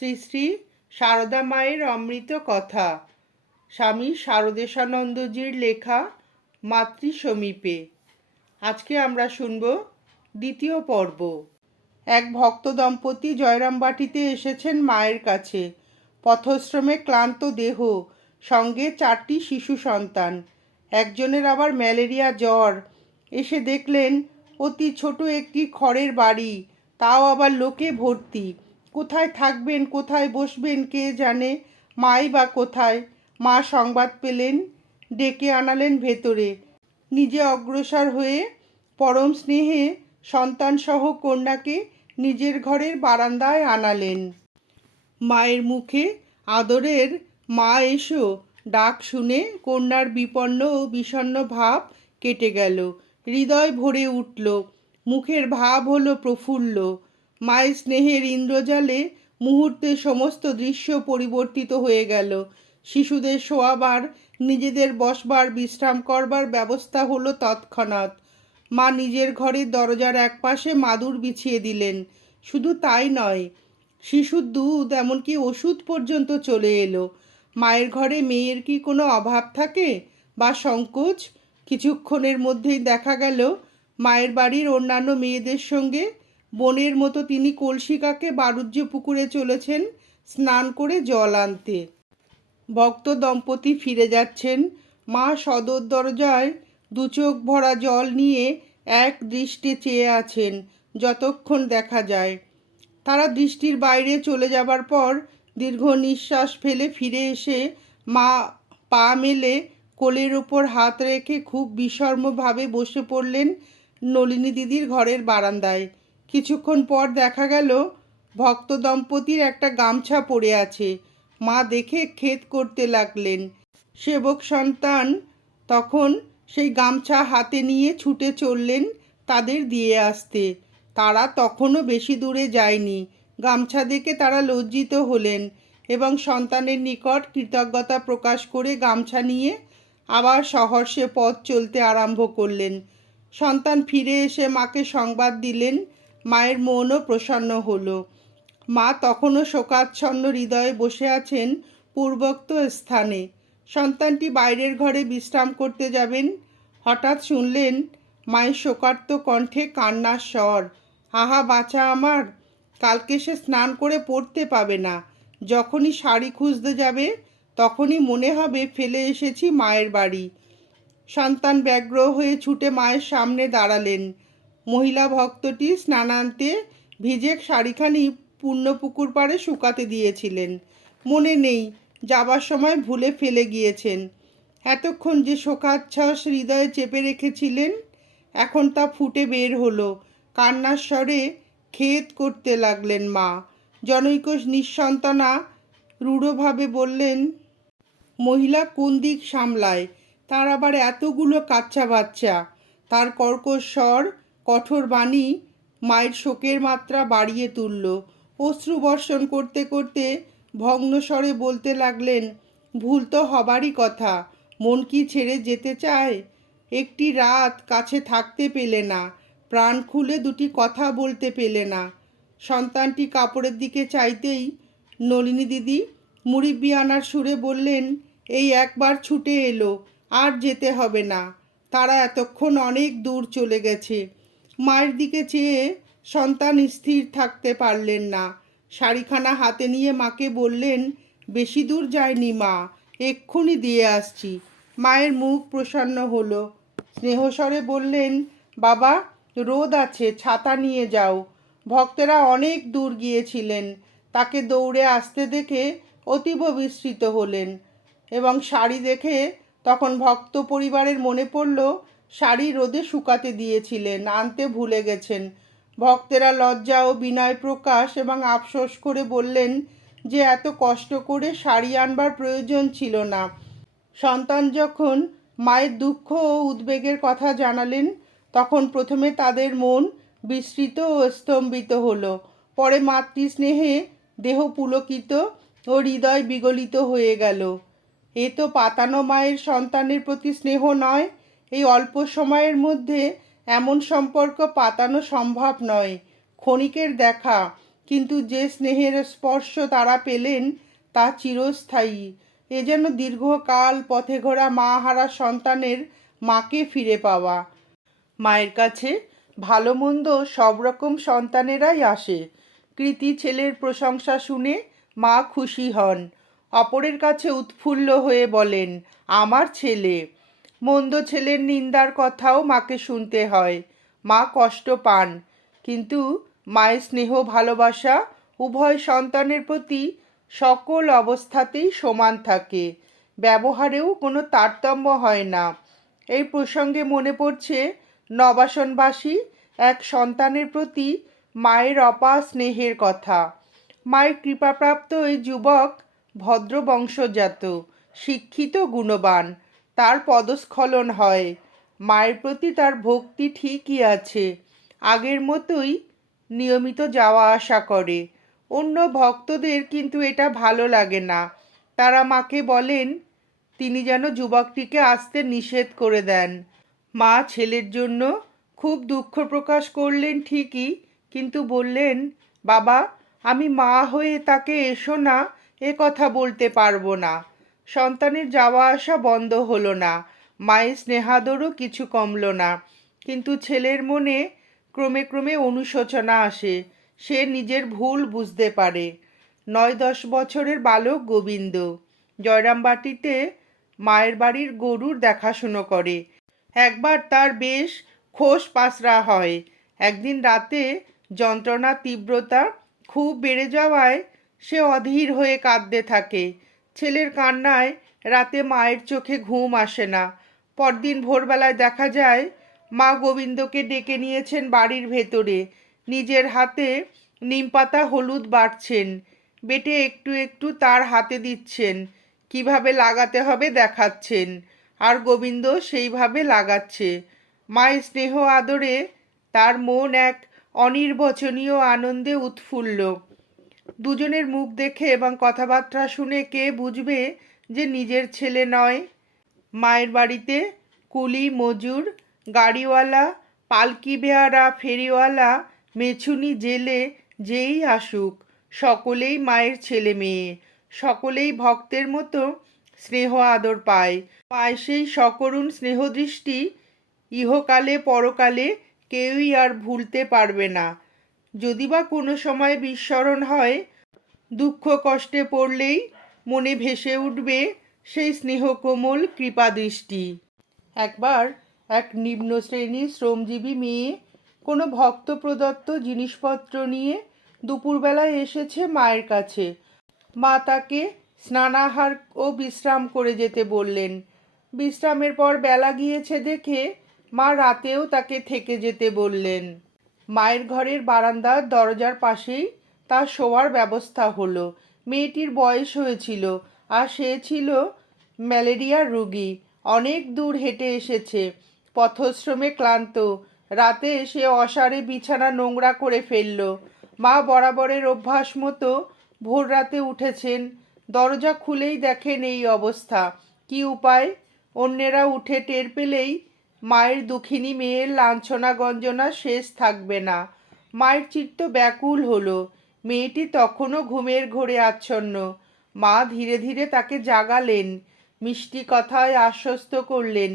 শ্রী শ্রী সারদা মায়ের অমৃত কথা, স্বামী শারদেশানন্দজির লেখা মাতৃ সমীপে। আজকে আমরা শুনব দ্বিতীয় পর্ব। এক ভক্ত দম্পতি জয়রামবাটিতে এসেছেন মায়ের কাছে। পথশ্রমে ক্লান্ত দেহ, সঙ্গে 4টি শিশু সন্তান। একজনের আবার ম্যালেরিয়া জ্বর। এসে দেখলেন অতি ছোট একটি খড়ের বাড়ি, তাও আবার লোকে ভর্তি। কোথায় থাকবেন, কোথায় বসবেন কে জানে, মাই বা কোথায়। মা সংবাদ পেলেন, ডেকে আনালেন ভেতরে। নিজে অগ্রসর হয়ে পরম স্নেহে সন্তানসহ কন্যাকে নিজের ঘরের বারান্দায় আনালেন। মায়ের মুখে আদরের মা এসো ডাক শুনে কন্যার বিপন্ন ও বিষণ্ণ ভাব কেটে গেল। হৃদয় ভরে উঠল, মুখের ভাব হলো প্রফুল্ল। মায়ের স্নেহের ইন্দ্রজালে মুহূর্তে সমস্ত দৃশ্য পরিবর্তিত হয়ে গেল। শিশুদের শোয়াবার, নিজেদের বসবার, বিশ্রাম করবার ব্যবস্থা হলো তৎক্ষণাৎ। মা নিজের ঘরের দরজার একপাশে মাদুর বিছিয়ে দিলেন। শুধু তাই নয়, শিশুর দুধ এমনকি ওষুধ পর্যন্ত চলে এলো। মায়ের ঘরে মেয়ের কি কোনো অভাব থাকে বা সংকোচ? কিছুক্ষণের মধ্যেই দেখা গেল মায়ের বাড়ির অন্যান্য মেয়েদের সঙ্গে বোনের মতো তিনি কলসিকাকে বারুজ্য পুকুরে চলেছেন স্নান করে জল আনতে। ভক্ত দম্পতি ফিরে যাচ্ছেন। মা সদর দরজায় দুচোখ ভরা জল নিয়ে এক দৃষ্টে চেয়ে আছেন যতক্ষণ দেখা যায়। তারা দৃষ্টির বাইরে চলে যাবার পর দীর্ঘ নিঃশ্বাস ফেলে ফিরে এসে মা পা মেলে কোলের ওপর হাত রেখে খুব বিষণ্ণভাবে বসে পড়লেন নলিনী দিদির ঘরের বারান্দায়। কিছুক্ষণ পর দেখা গেল ভক্ত দম্পতির একটা গামছা পড়ে আছে। মা দেখে খেদ করতে লাগলেন। সেবক সন্তান তখন সেই গামছা হাতে নিয়ে ছুটে চললেন তাদের দিয়ে আসতে। তারা তখনও বেশি দূরে যায়নি। গামছা দেখে তারা লজ্জিত হলেন এবং সন্তানের নিকট কৃতজ্ঞতা প্রকাশ করে গামছা নিয়ে আবার সহর্ষে পথ চলতে আরম্ভ করলেন। সন্তান ফিরে এসে মাকে সংবাদ দিলেন। মায়ের মনও প্রসন্ন হলো। মা তখনও শোকাচ্ছন্ন হৃদয়ে বসে আছেন পূর্বোক্ত স্থানে। সন্তানটি বাইরের ঘরে বিশ্রাম করতে যাবেন। হঠাৎ শুনলেন মায়ের শোকার্ত কণ্ঠে কান্নার স্বর। আহা বাছা আমার, কালকে সে স্নান করে পড়তে পাবে না। যখনই শাড়ি খুঁজতে যাবে তখনই মনে হবে ফেলে এসেছি মায়ের বাড়ি। সন্তান ব্যগ্র হয়ে ছুটে মায়ের সামনে দাঁড়ালেন। মহিলা ভক্তটি স্নানান্তে ভিজে শাড়িখানি পুণ্যপুকুর পাড়ে শুকাতে দিয়েছিলেন। মনে নেই, যাবার সময় ভুলে ফেলে গিয়েছেন। এতক্ষণ যে শোকাচ্ছ্বাস হৃদয়ে চেপে রেখেছিলেন, এখন তা ফুটে বের হলো। কান্নার স্বরে খেদ করতে লাগলেন মা। জনৈক নিঃসন্তানা রূঢ়ভাবে বললেন, মহিলা কোন দিক সামলায়, তার আবার এতগুলো কাচ্চা বাচ্চা। তার কর্কশ স্বর, কঠোর বাণী মায়ের শোকের মাত্রা বাড়িয়ে তুলল। অশ্রু বর্ষণ করতে করতে ভগ্ন স্বরে বলতে লাগলেন, ভুল তো হবারই কথা। মন কি ছেড়ে যেতে চায়? একটি রাত কাছে থাকতে পেলে না, প্রাণ খুলে দুটি কথা বলতে পেলে না। সন্তানটি কাপড়ের দিকে চাইতেই নলিনী দিদি মুরিব্বিয়ানার সুরে বললেন, এই একবার ছুটে এলো, আর যেতে হবে না। তারা এতক্ষণ অনেক দূর চলে গেছে। মায়ের দিকে চেয়ে সন্তান স্থির থাকতে পারলেন না। শাড়িখানা হাতে নিয়ে মাকে বললেন, বেশি দূর যায়নি মা, এক্ষুনি দিয়ে আসছি। মায়ের মুখ প্রসন্ন হলো। স্নেহস্বরে বললেন, বাবা রোদ আছে, ছাতা নিয়ে যাও। ভক্তেরা অনেক দূর গিয়েছিলেন। তাকে দৌড়ে আসতে দেখে অতীব বিস্মিত হলেন এবং শাড়ি দেখে তখন ভক্ত পরিবারের মনে পড়ল শাড়ি রোদে শুকাতে দিয়েছিলেন, আনতে ভুলে গেছেন। ভক্তেরা লজ্জা ও বিনয় প্রকাশ এবং আফসোস করে বললেন যে এত কষ্ট করে শাড়ি আনবার প্রয়োজন ছিল না। সন্তান যখন মায়ের দুঃখ ও উদ্বেগের কথা জানালেন তখন প্রথমে তাদের মন বিস্মৃত ও স্তম্ভিত হলো। পরে মাতৃস্নেহে দেহ পুলকিত ও হৃদয় বিগলিত হয়ে গেল। এ তো পাতানো মায়ের সন্তানের প্রতি স্নেহ নয়। এই অল্প সময়ের মধ্যে এমন সম্পর্ক পাতানো সম্ভব নয়। ক্ষণিকের দেখা, কিন্তু যে স্নেহের স্পর্শ তারা পেলেন তা চিরস্থায়ী। এ যেন দীর্ঘকাল পথে ঘোরা মা হারা সন্তানের মাকে ফিরে পাওয়া। মায়ের কাছে ভালো মন্দ সব রকম সন্তানেরাই আসে। কৃতি ছেলের প্রশংসা শুনে মা খুশি হন, অপরের কাছে উৎফুল্ল হয়ে বলেন, আমার ছেলে। মন্দ ছেলের নিন্দার কথাও মাকে শুনতে হয়, মা কষ্ট পান। কিন্তু মায়ের স্নেহ ভালোবাসা উভয় সন্তানের প্রতি সকল অবস্থাতেই সমান থাকে, ব্যবহারেও কোনো তারতম্য হয় না। এই প্রসঙ্গে মনে পড়ছে নবাসনবাসী এক সন্তানের প্রতি মায়ের অপার স্নেহের কথা। মায়ের কৃপাপ্রাপ্ত এই যুবক ভদ্র বংশজাত, শিক্ষিত, গুণবান। তার পদস্খলন হয়, মায়ের প্রতি তার ভক্তি ঠিকই আছে, আগের মতোই নিয়মিত যাওয়া আসা করে। অন্য ভক্তদের কিন্তু এটা ভালো লাগে না। তারা মাকে বলেন তিনি যেন যুবকটিকে আসতে নিষেধ করে দেন। মা ছেলের জন্য খুব দুঃখ প্রকাশ করলেন ঠিকই, কিন্তু বললেন, বাবা, আমি মা হয়ে তাকে এসো না এ কথা বলতে পারবো না। সন্তানের যাওয়া আসা বন্ধ হলো না, মায়ের স্নেহাদরও কিছু কমলো না। কিন্তু ছেলের মনে ক্রমে ক্রমে অনুশোচনা আসে, সে নিজের ভুল বুঝতে পারে। 9-10 বছরের বালক গোবিন্দ জয়রামবাটিতে মায়ের বাড়ির গরুর দেখাশুনো করে। একবার তার বেশ খোশ পাসরা হয়। একদিন রাতে যন্ত্রণার তীব্রতা খুব বেড়ে যাওয়ায় সে অধীর হয়ে কাঁদতে থাকে। ছেলের কান্নায় রাতে মায়ের চোখে ঘুম আসে না। পরদিন ভোরবেলায় দেখা যায় মা গোবিন্দকে ডেকে নিয়েছেন বাড়ির ভেতরে, নিজের হাতে নিমপাতা হলুদ বাটছেন, বেটে একটু একটু তার হাতে দিচ্ছেন, কিভাবে লাগাতে হবে দেখাচ্ছেন, আর গোবিন্দ সেইভাবে লাগাচ্ছে। মায়ের স্নেহ আদরে তার মন এক অনির্বচনীয় আনন্দে উৎফুল্ল। দুজনের মুখ দেখে এবং কথাবার্তা শুনে কে বুঝবে যে নিজের ছেলে নয়? মায়ের বাড়িতে কুলি, মজুর, গাড়িওয়ালা, পালকি বেয়ারা, ফেরিওয়ালা, মেছুনি, জেলে যেই আসুক, সকলেই মায়ের ছেলে মেয়ে, সকলেই ভক্তের মতো স্নেহ আদর পায়। পায় সেই সকরুণ স্নেহদৃষ্টি ইহকালে পরকালে কেউই আর ভুলতে পারবে না। যদি বা কোনো সময় বিস্মরণ হয়, দুঃখ কষ্টে পড়লেই মনে ভেসে উঠবে সেই স্নেহকোমল কৃপাদৃষ্টি। একবার এক নিম্ন শ্রেণীর শ্রমজীবী মেয়ে কোনো ভক্ত প্রদত্ত জিনিসপত্র নিয়ে দুপুরবেলায় এসেছে মায়ের কাছে। মা তাকে স্নানাহার ও বিশ্রাম করে যেতে বললেন। বিশ্রামের পর বেলা গিয়েছে দেখে মা রাতেও তাকে থেকে যেতে বললেন। মায়ের ঘরের বারান্দার দরজার পাশেই তার শোয়ার ব্যবস্থা হলো। মেয়েটির বয়স হয়েছিল, আর সে ছিল ম্যালেরিয়ার রোগী। অনেক দূর হেঁটে এসেছে, পথশ্রমে ক্লান্ত। রাতে এসে অসারে বিছানা নোংরা করে ফেলল। মা বরাবরের অভ্যাস মতো ভোর রাতে উঠেছেন, দরজা খুলেই দেখেন এই অবস্থা। কি উপায়? অন্যেরা উঠে টের পেলেই মায়ের দুঃখিনী মেয়ের লাঞ্ছনা গঞ্জনা শেষ থাকবে না। মায়ের চিত্ত ব্যাকুল হলো। মেয়েটি তখনও ঘুমের ঘোরে আচ্ছন্ন। মা ধীরে ধীরে তাকে জাগালেন, মিষ্টি কথায় আশ্বস্ত করলেন,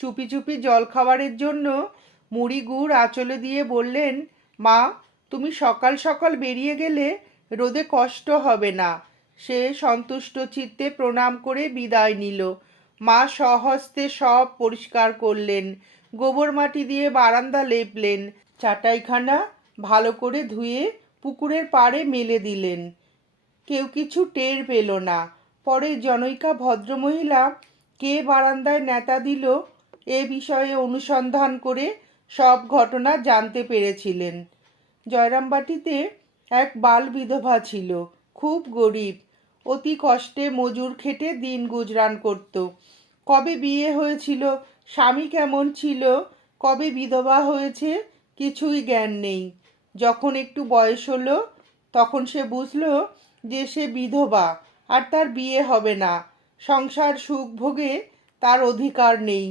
চুপি চুপি জলখাবারের জন্য মুড়ি গুড় আঁচলে দিয়ে বললেন, মা, তুমি সকাল সকাল বেরিয়ে গেলে রোদে কষ্ট হবে না। সে সন্তুষ্ট চিত্তে প্রণাম করে বিদায় নিল। মা স্বহস্তে সব পরিষ্কার করলেন, গোবর মাটি দিয়ে বারান্দা লেপলেন, চাটাইখানা ভালো করে ধুয়ে পুকুরের পাড়ে মেলে দিলেন। কেউ কিছু টের পেল না। পরে জনৈকা ভদ্রমহিলা কে বারান্দায় ন্যাতা দিল এ বিষয়ে অনুসন্ধান করে সব ঘটনা জানতে পেরেছিলেন। জয়রামবাটিতে এক বাল বিধবা ছিল, খুব গরিব, অতি কষ্টে মজুর খেটে দিন গুজরান করত। কবে বিয়ে হয়েছিল, স্বামী কেমন ছিল, কবে বিধবা হয়েছে, কিছুই জ্ঞান নেই। যখন একটু বয়স হলো তখন সে বুঝলো যে সে বিধবা, আর তার বিয়ে হবে না। সংসার সুখ ভোগে তার অধিকার নেই।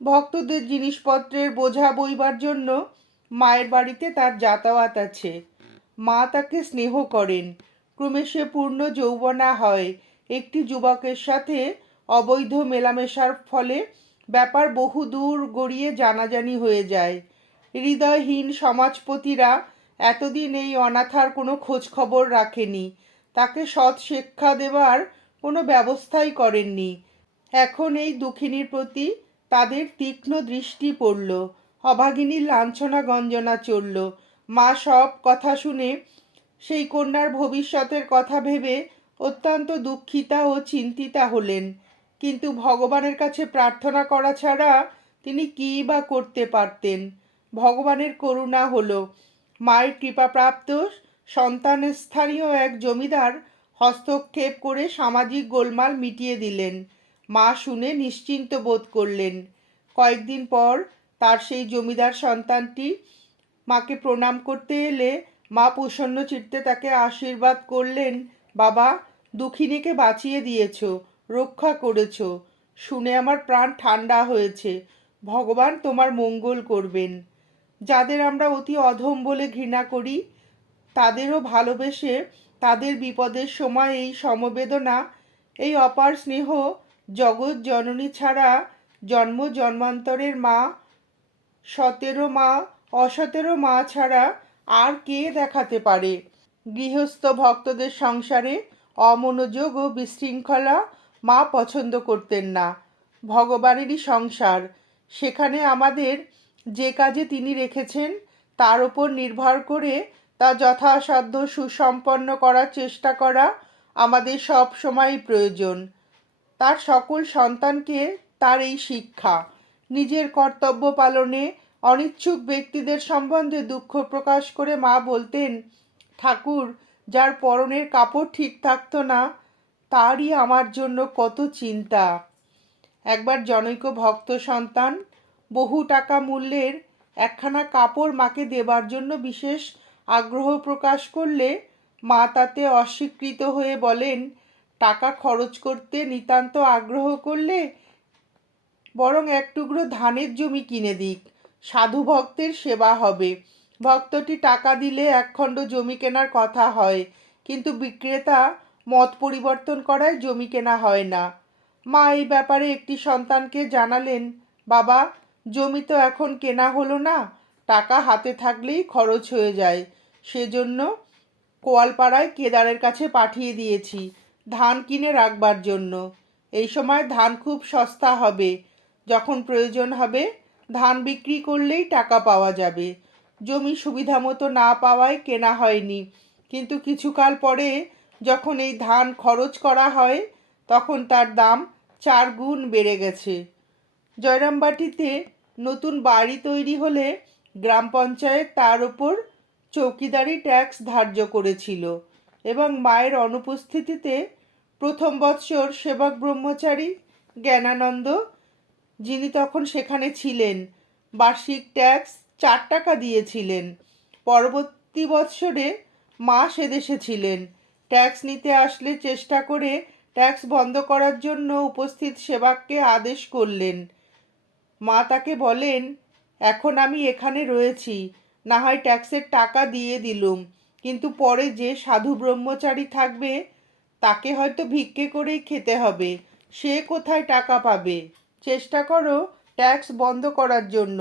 ভক্তদের জিনিসপত্রের বোঝা বইবার জন্য মায়ের বাড়িতে তার যাতায়াত আছে। মা তাকে স্নেহ করেন। ক্রমে সে পূর্ণ যৌবনা হয়। একটি যুবকের সাথে অবৈধ মেলামেশার ফলে ব্যাপার বহু দূর গড়িয়ে জানাজানি হয়ে যায়। হৃদয়হীন সমাজপতিরা এতদিন এই অনাথার কোনো খোঁজ খবর রাখেনি, তাকে সৎ শিক্ষা দেবার কোনো ব্যবস্থাই করেননি। এখন এই দুঃখিনীর প্রতি তাদের তীক্ষ্ণ দৃষ্টি পড়ল। অভাগিনীর লাঞ্ছনা গঞ্জনা চলল। মা সব কথা শুনে সেই কন্যার ভবিষ্যতের কথা ভেবে অত্যন্ত দুঃখিতা ও চিন্তিতা হলেন। কিন্তু ভগবানের কাছে প্রার্থনা করা ছাড়া তিনি কী বা করতে পারতেন? ভগবানের করুণা হলো, মায়ের কৃপাপ্রাপ্ত সন্তানের স্থানীয় এক জমিদার হস্তক্ষেপ করে সামাজিক গোলমাল মিটিয়ে দিলেন। মা শুনে নিশ্চিন্ত বোধ করলেন। কয়েকদিন পর তার সেই জমিদার সন্তানটি মাকে প্রণাম করতে এলে মা প্রসন্ন চিত্তে তাকে আশীর্বাদ করলেন। বাবা, দুঃখিনীকে বাঁচিয়ে দিয়েছ, রক্ষা করেছ, শুনে আমার প্রাণ ঠান্ডা হয়েছে। ভগবান তোমার মঙ্গল করবেন। যাদের আমরা অতি অধম বলে ঘৃণা করি, তাদেরও ভালোবেসে তাদের বিপদের সময় এই সমবেদনা, এই অপার স্নেহ জগৎ জননী ছাড়া জন্ম জন্মান্তরের মা, সতেরো মা, অসতেরো মা ছাড়া আর কে দেখাতে পারে? গৃহস্থ ভক্তদের সংসারে অমনোযোগ ও বিশৃঙ্খলা মা পছন্দ করতেন না। ভগবানেরই সংসার, সেখানে আমাদের যে কাজে তিনি রেখেছেন তার উপর নির্ভর করে তা যথাসাধ্য সুসম্পন্ন করার চেষ্টা করা আমাদের সব সময়ই প্রয়োজন। তার সকল সন্তানকে তার এই শিক্ষা। নিজের কর্তব্য পালনে অনিচ্ছুক ব্যক্তিদের সম্বন্ধে দুঃখ প্রকাশ করে মা বলতেন, ঠাকুর, যার পরনের কাপড় ঠিক থাকতো না, তারই আমার জন্য কত চিন্তা। একবার জনৈক ভক্ত সন্তান বহু টাকা মূল্যের একখানা কাপড় মাকে দেবার জন্য বিশেষ আগ্রহ প্রকাশ করলে মা তাতে অস্বীকৃত হয়ে বলেন, টাকা খরচ করতে নিতান্ত আগ্রহ করলে বরং এক টুকরো ধানের জমি কিনে দিক, সাধু ভক্তের সেবা হবে। ভক্তটি টাকা দিলে একখণ্ড জমি কেনার কথা হয়, কিন্তু বিক্রেতা মত পরিবর্তন করায় জমি কেনা হয় না। মা এই ব্যাপারে একটি সন্তানকে জানালেন, বাবা, জমি তো এখন কেনা হলো না, টাকা হাতে থাকলেই খরচ হয়ে যায়, সেজন্য কোয়ালপাড়ায় কেদারের কাছে পাঠিয়ে দিয়েছি ধান কিনে রাখবার জন্য। এই সময় ধান খুব সস্তা হবে, যখন প্রয়োজন হবে ধান বিক্রি করলেই টাকা পাওয়া যাবে। জমি সুবিধা মতো না পাওয়ায় কেনা হয়নি, কিন্তু কিছুকাল পরে যখন এই ধান খরচ করা হয় তখন তার দাম 4 গুণ বেড়ে গেছে। জয়রামবাটিতে নতুন বাড়ি তৈরি হলে গ্রাম পঞ্চায়েত তার ওপর চৌকিদারি ট্যাক্স ধার্য করেছিল এবং মায়ের অনুপস্থিতিতে প্রথম বৎসর সেবক ব্রহ্মচারী জ্ঞানানন্দ, যিনি তখন সেখানে ছিলেন, বার্ষিক ট্যাক্স 4 টাকা দিয়েছিলেন। পরবর্তী বৎসরে মা সেদেশে ছিলেন। ট্যাক্স নিতে আসলে চেষ্টা করে ট্যাক্স বন্ধ করার জন্য উপস্থিত সেবককে আদেশ করলেন। মা তাকে বলেন, এখন আমি এখানে রয়েছি, না হয় ট্যাক্সের টাকা দিয়ে দিলুম, কিন্তু পরে যে সাধু ব্রহ্মচারী থাকবে তাকে হয়তো ভিক্ষে করেই খেতে হবে, সে কোথায় টাকা পাবে? চেষ্টা করো ট্যাক্স বন্ধ করার জন্য।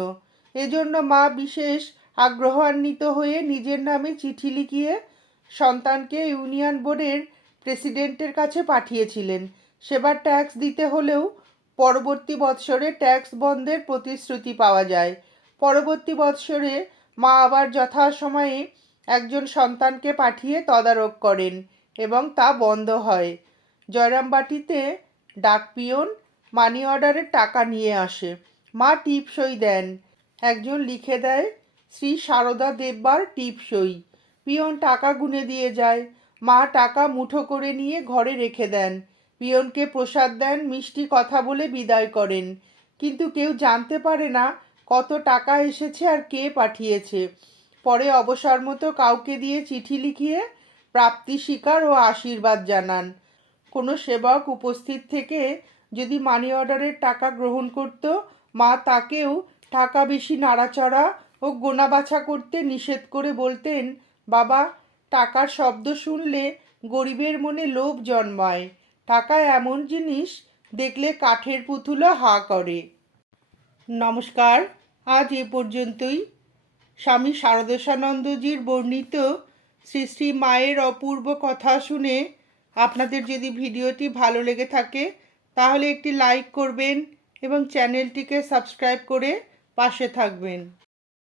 এজন্য মা বিশেষ আগ্রহান্বিত হয়ে নিজের নামে চিঠি লিখিয়ে সন্তানকে ইউনিয়ন বোর্ডের প্রেসিডেন্টের কাছে পাঠিয়েছিলেন। সেবার ট্যাক্স দিতে হলেও পরবর্তী বৎসরে ট্যাক্স বন্ধের প্রতিশ্রুতি পাওয়া যায়। পরবর্তী বৎসরে মা আবার যথাসময়ে একজন সন্তানকে পাঠিয়ে তদারক করেন এবং তা বন্ধ হয়। জয়রামবাটিতে ডাকপিয়ন মানি অর্ডারের টাকা নিয়ে আসে। মা টিপসই দেন। একজন লিখে দেয়, শ্রী সারদা দেববার টিপসই। পিয়ন টাকা গুনে দিয়ে যায়। মা টাকা মুঠো করে নিয়ে ঘরে রেখে দেন। পিয়নকে প্রসাদ দেন, মিষ্টি কথা বলে বিদায় করেন। কিন্তু কেউ জানতে পারে না কত টাকা এসেছে আর কে পাঠিয়েছে। পরে অবসর মতো কাউকে দিয়ে চিঠি লিখিয়ে প্রাপ্তি স্বীকার ও আশীর্বাদ জানান। কোনো সেবক উপস্থিত থেকে যদি মানি অর্ডারের টাকা গ্রহণ করত, মা তাকেও টাকা বেশি নাড়াচাড়া ও গোনাবাছা করতে নিষেধ করে বলতেন, বাবা, টাকার শব্দ শুনলে গরিবের মনে লোভ জন্মায়। টাকা এমন জিনিস, দেখলে কাঠের পুতুলও হা করে। নমস্কার, আজ এ পর্যন্তই। স্বামী শারদেশানন্দজির বর্ণিত শ্রী শ্রী মায়ের অপূর্ব কথা শুনে আপনাদের যদি ভিডিওটি ভালো লেগে থাকে তাহলে একটি লাইক করবেন এবং চ্যানেলটিকে সাবস্ক্রাইব করে পাশে থাকবেন।